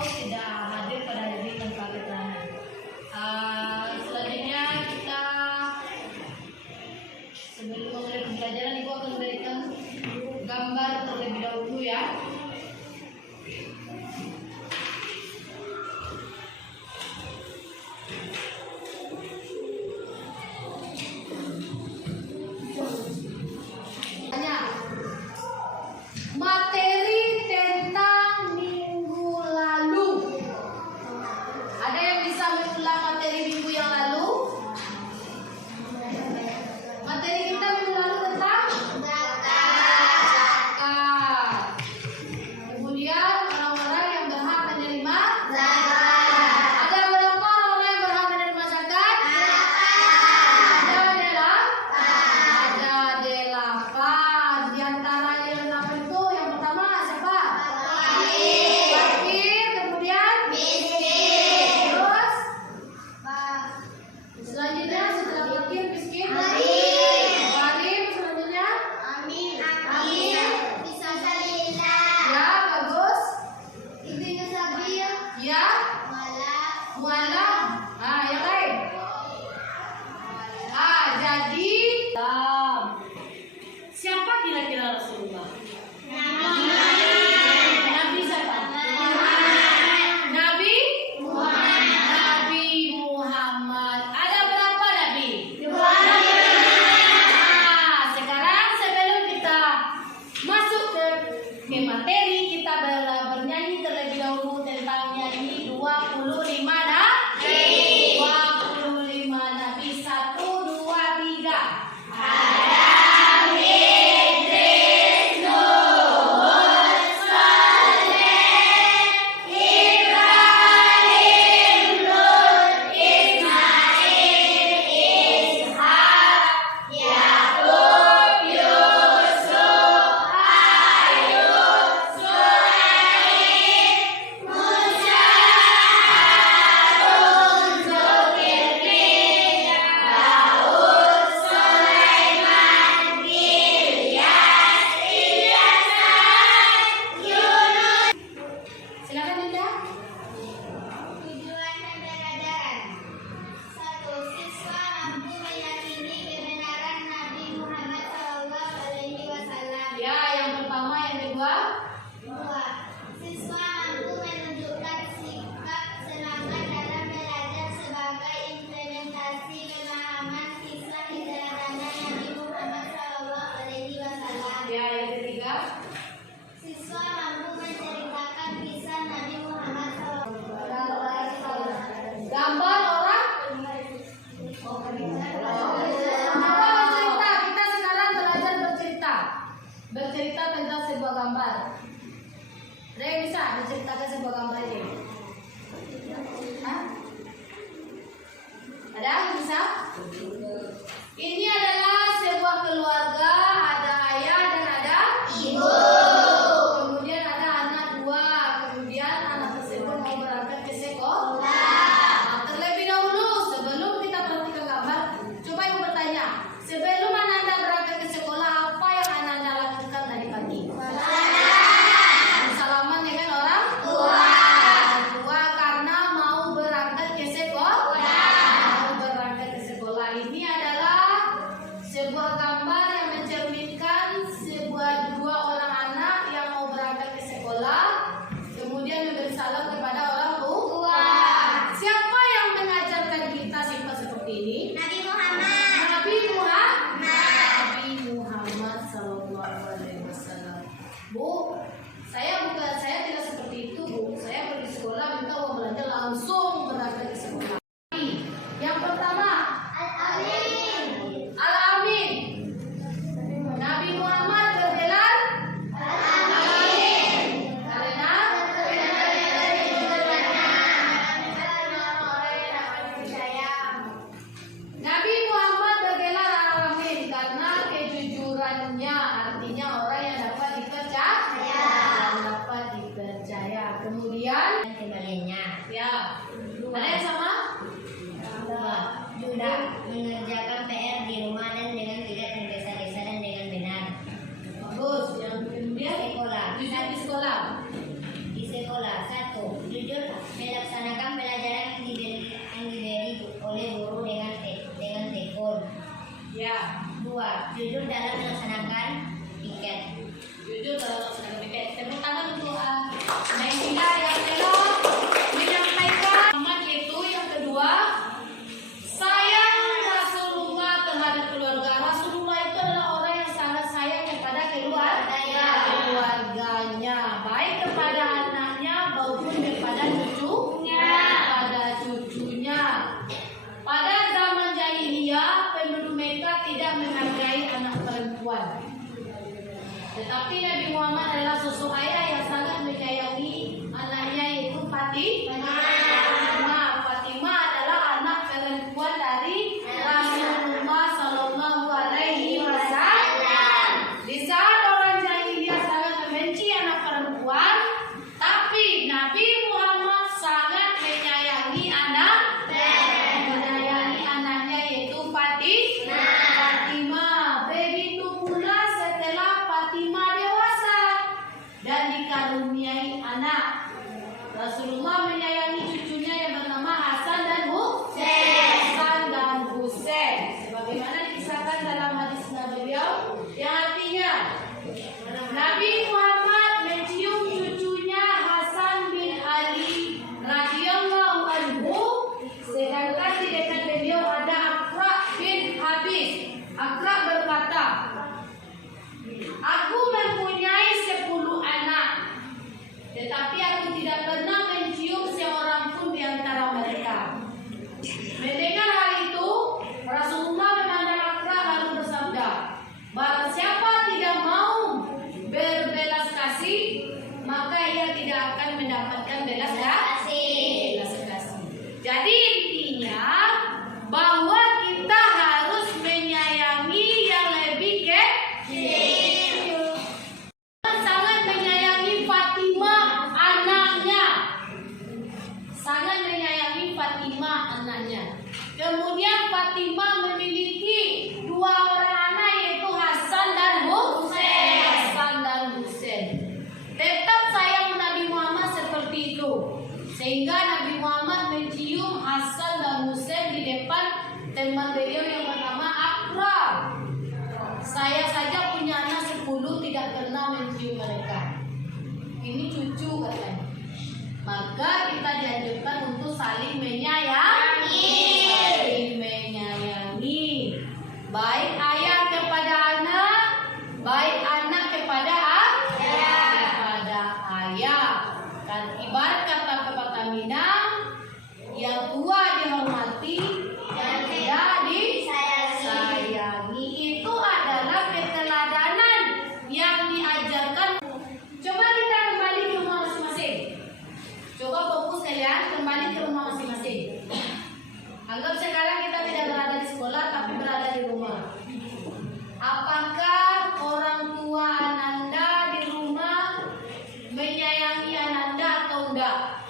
atau tidak hadir pada hari tanpa keterangan. Selanjutnya kita sebelum memulai pembelajaran, Ibu akan memberikan gambar terlebih dahulu ya. Materi tentang minggu lalu. Ada yang bisa mengulang materi minggu yang lalu? Materi kita minggu lalu tentang zakat. Kemudian orang-orang yang berhak menerima zakat. Ada berapa orang yang berhak menerima zakat? Ada 8. Di antaranya yang 8 itu yang pertama siapa? Fakir, kemudian miskin. Terus selanjutnya setelah fakir, miskin, gharib, selanjutnya amin. Ya, bagus. Ya, mualaf. Yang lain. Jadi siapa kira-kira Rasulullah? Nabi siapa? Nabi Muhammad. Ada berapa Nabi? 2. Sekarang sebelum kita masuk ke materi, kita bernyanyi terlebih dahulu tentang nyanyi 25 Nabi. 25 Nabi. 1, 2, 3. Silakan Dinda. Tujuan pembelajaran. 1. Siswa mampu meyakini kebenaran Nabi Muhammad SAW. Ya, yang pertama, yang kedua. 2. Siswa mampu menunjukkan sikap semangat dalam belajar sebagai implementasi pemahaman kisah perjalanan Nabi Muhammad SAW. Ya, yang ketiga. Siswa mampu menceritakan kisah Nabi Muhammad SAW. Gambar orang. Apa bercerita? Kita sekarang belajar bercerita. Bercerita tentang sebuah gambar. Ada yang bisa menceritakan sebuah gambar ini? Hah? Ada yang bisa? Ini adalah sebuah keluarga, ada ayah dan ada ibu. Kemudian ada anak 2. Kemudian anak tersebut mau berangkat ke sekolah. Terlebih dahulu sebelum kita perhatikan gambar, coba ibu bertanya, sebelum Ananda berangkat ke sekolah, apa yang Ananda lakukan tadi pagi? Salaman dengan orang tua. Karena mau berangkat ke sekolah. Ini adalah sebuah gambar yang mencerminkan dua orang anak yang mau berangkat ke sekolah, kemudian memberi salam kepada orang tua. Siapa yang mengajarkan kita sifat seperti ini? Nabi Muhammad. Nabi Muhammad SAW. Bu, saya tidak seperti itu, Bu. Saya pergi sekolah minta uang belanja langsung berangkat ke sekolah. Yang pertama, Al-Amin. Nabi Muhammad bergelar Al-Amin. Karena Nabi Muhammad bergelar Al-Amin karena kejujurannya, artinya orang yang dapat dipercaya. Kemudian Kembalinya. ya, ada yang sama? Juga mengerjakan PR di rumah dan dengan tidak tergesa-gesa dan dengan benar. Bagus. Yang kemudian Sekolah. jujur di sekolah. Di sekolah. 1. Jujur jujur dalam melaksanakan piket. Jujur dalam melaksanakan piket. Tepuk tangan untuk Neng Tina yang elok menyampaikan amat itu. Yang kedua, sayang Rasulullah terhadap keluarga. Rasulullah itu adalah orang yang sangat sayang kepada keluarganya, baik kepada anaknya maupun kepada cucunya. Pada zaman jahiliyah, penduduk Mekah tidak menghargai anak perempuan. Tetapi Nabi Muhammad adalah sosok ayah yang sangat menyayangi anaknya, yaitu Fatimah. Fatimah adalah anak perempuan dari Rasulullah Sallallahu Alaihi Wasallam. Di saat orang jahiliyah sangat membenci anak perempuan, tapi Nabi Muhammad sangat menyayangi anaknya, yaitu Fatimah. Begitu pula setelah Fatimah dewasa dan dikaruniai anak, Rasulullah menyayangi cucunya yang bernama Hasan dan Husain. Sebagaimana dikisahkan dalam hadis beliau yang artinya Nabi Muhammad mencium cucunya Hasan bin Ali radhiyallahu anhu, sedangkan di dekat beliau ada Aqra bin Habis. Aqra berkata, "Aku mempunyai 10 anak, tetapi aku tidak pernah mencium seorang pun di antara mereka." Mendengar hal itu, Rasulullah memandang Aqra lalu bersabda, "Barang siapa tidak mau berbelas kasih, maka ia tidak akan mendapatkan belas kasih." Jadi intinya bahwa kita harus menyayangi yang lebih kecil. Sangat menyayangi Fatimah anaknya. Kemudian Fatimah memiliki 2 orang anak, yaitu Hasan dan Husain. Tetap sayang Nabi Muhammad seperti itu, sehingga Nabi Muhammad mencium Hasan dan Husain di depan teman beliau yang bernama Aqra. Saya saja punya anak 10, tidak pernah mencium mereka. Ini cucu katanya. Maka kita dianjurkan untuk saling menyayangi. Baik ayah kepada anak, baik anak kepada ayah. Kan ibarat kata pepatah Minang, yang tua dihormati, yang tidak disayangi. Itu adalah keteladanan yang diajarkan. Coba kita kembali ke rumah masing-masing. Coba fokus kalian kembali ke rumah masing-masing. Anggap sekarang kita tidak berada di sekolah, tapi berada di rumah. Apakah orang tua Ananda di rumah menyayangi Ananda atau enggak?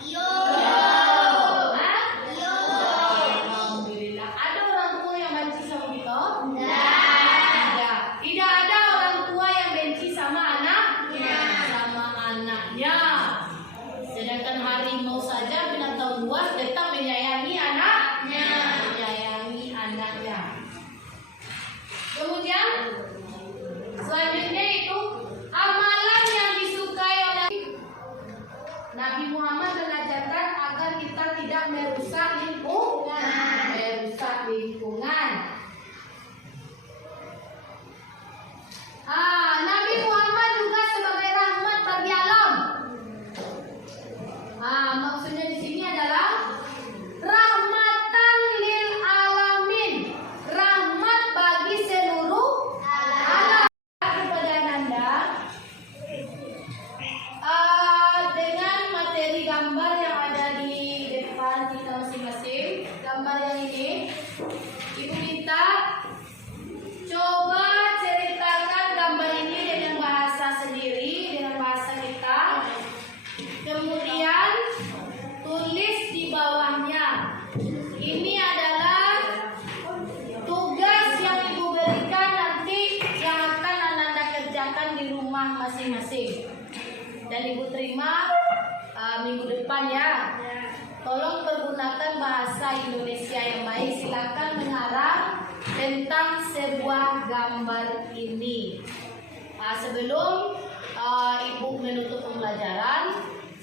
Alhamdulillah. Ada orang tua yang benci sama kita? Tidak. Tidak ada orang tua yang benci sama anaknya. Sedangkan harimau saja, binatang buas, tetap menyayangi anaknya. Kemudian selanjutnya itu amalan yang disukai oleh Nabi Muhammad mengajarkan agar kita tidak merusak lingkungan. Nabi Muhammad juga sebagai rahmat bagi alam. Maksudnya di sini adalah rahmatan lil alamin, rahmat bagi seluruh alam. Kepada Ananda, dengan materi gambar yang ada di depan kita masing-masing, gambar yang ini, Ibu minta coba ceritakan gambar ini dengan bahasa sendiri, dengan bahasa kita. Kemudian tulis di bawahnya. Ini adalah tugas yang Ibu berikan nanti, yang akan Ananda kerjakan di rumah masing-masing. Dan Ibu terima minggu depan ya. Tolong pergunakan bahasa Indonesia yang baik. Silakan mengarang tentang sebuah gambar ini. Sebelum Ibu menutup pembelajaran,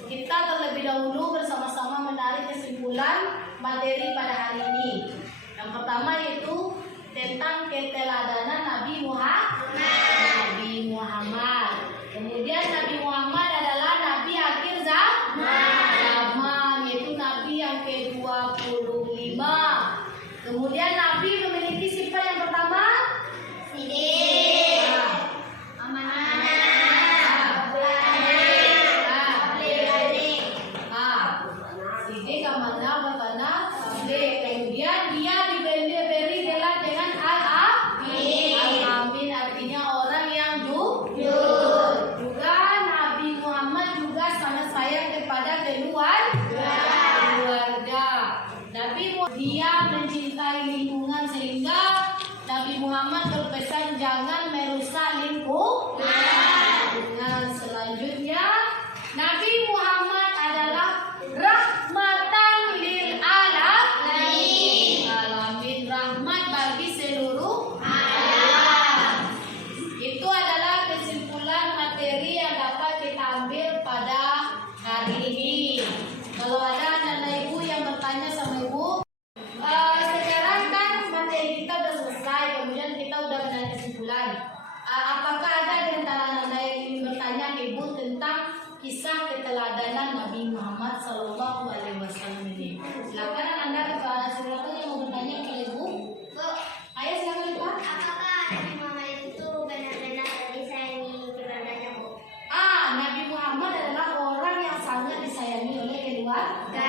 kita terlebih dahulu bersama-sama menarik kesimpulan materi pada hari ini. Yang pertama yaitu tentang keteladanan Nabi Muhammad. Kemudian Nabi Muhammad adalah Nabi akhir zaman, yaitu Nabi yang ke-25. Kemudian Nabi memiliki sifat yang pertama, Sidik, sidik, amanah, batanah, tabligh. Kemudian dia diberi gelar dengan Al-Amin, artinya orang yang jujur. Juga Nabi Muhammad juga sangat sayang kepada keluarga. Dia mencintai lingkungan sehingga Nabi Muhammad berpesan jangan merusak lingkungan. Selanjutnya, Nabi Muhammad adalah rahmatan lil alamin, rahmat bagi seluruh alam. Itu adalah kesimpulan materi yang dapat kita ambil pada hari ini. Kalau ada anak ibu yang bertanya sama ibu, sekarang kan materi kita udah selesai, kemudian kita udah menarik kesimpulan. Apakah ada di antara anda yang ingin bertanya ke ibu tentang kisah keteladanan Nabi Muhammad SAW ini? Silakan anda, silakan yang mau bertanya kepada ibu. Ayo silakan Pak. apakah Nabi Muhammad itu benar-benar disayangi keluarganya, Bu? Nabi Muhammad adalah orang yang sangat disayangi oleh keluarga.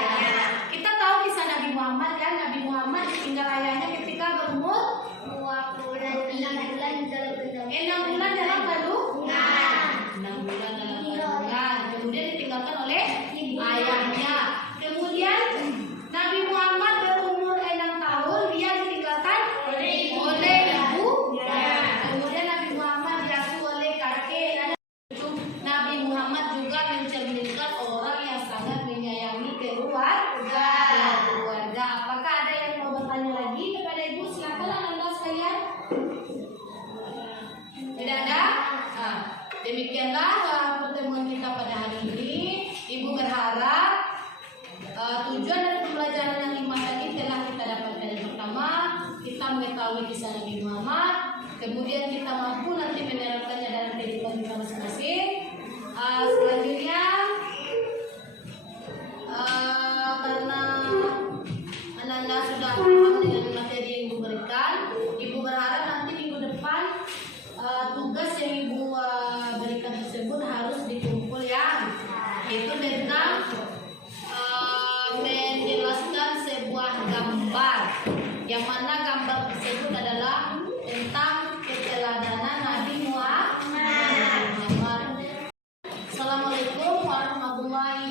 Kita tahu kisah Nabi Muhammad kan? Nabi Muhammad ditinggal ayahnya ketika berumur 6 bulan dalam kandungan. 6 bulan dalam kandungan. 6 bulan dalam kandungan. Kemudian ditinggalkan oleh ayahnya. Kemudian Nabi Muhammad berumur 6 tahun, dia ditinggalkan oleh ibunya. Kemudian Nabi Muhammad diasuh oleh kakek. Nabi Muhammad juga mencerminkan orang yang sangat menyayangi keluarga. Apakah ada yang mau bertanya lagi kepada ibu? Silakan anda sekalian. Tidak ada? Demikianlah pertemuan kita pada hari ini. Ibu berharap tujuan dari pembelajaran yang 5 tadi telah kita dapatkan. Yang pertama, kita mengetahui kisah Nabi Muhammad. Kemudian kita mampu nanti menerapkannya dalam kehidupan kita masing-masing. Selanjutnya, karena anda sudah paham dengan materi yang ibu berikan, ibu berharap nanti minggu depan tugas yang ibu berikan tersebut harus dikumpul yaitu tentang menjelaskan sebuah gambar, yang mana gambar tersebut adalah tentang keteladanan Nabi Muhammad. Assalamualaikum warahmatullahi